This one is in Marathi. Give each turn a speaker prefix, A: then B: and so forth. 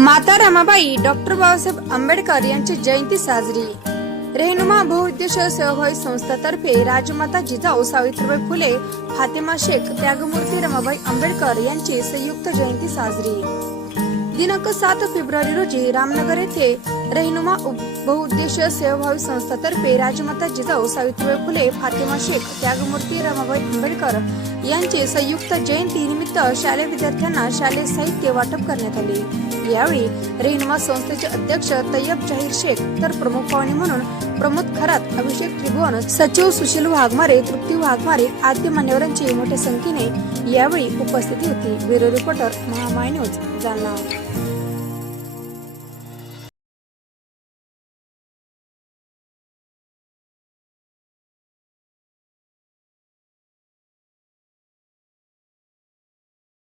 A: माता रमाबाई डॉक्टर बाबासाहेब आंबेडकर यांची जयंती साजरी. रेहनुमा बहुउद्देशीय सेवाभावी संस्थातर्फे राजमाता जिजाऊ सावित्रीबाई फुले फातिमा शेख त्यागमूर्ती रमाबाई आंबेडकर यांची संयुक्त जयंती साजरी. दिनांक सात फेब्रुवारी रोजी रामनगर येथे रेहनुमा उप- बहुउद्देशीय सेवाभावी संस्थातर्फे राजमाता जिजाऊ सावित्रीबाई फुले फातिमा शेख त्यागमूर्ती रमाबाई आंबेडकर यांची संयुक्त जयंती निमित्त शालेय विद्यार्थ्यांना शालेय साहित्य वाटप करण्यात आले. यावेळी रेनवा संस्थेचे अध्यक्ष तय्यब जाहीर शेख तर प्रमुख पाहुणे म्हणून प्रमोद खरात अभिषेक त्रिभुवन सचिव सुशील वाघमारे तृप्ती वाघमारे आदी मान्यवरांची मोठ्या संख्येने यावेळी उपस्थिती होती. Bureau reporter Mahamay news Jalna.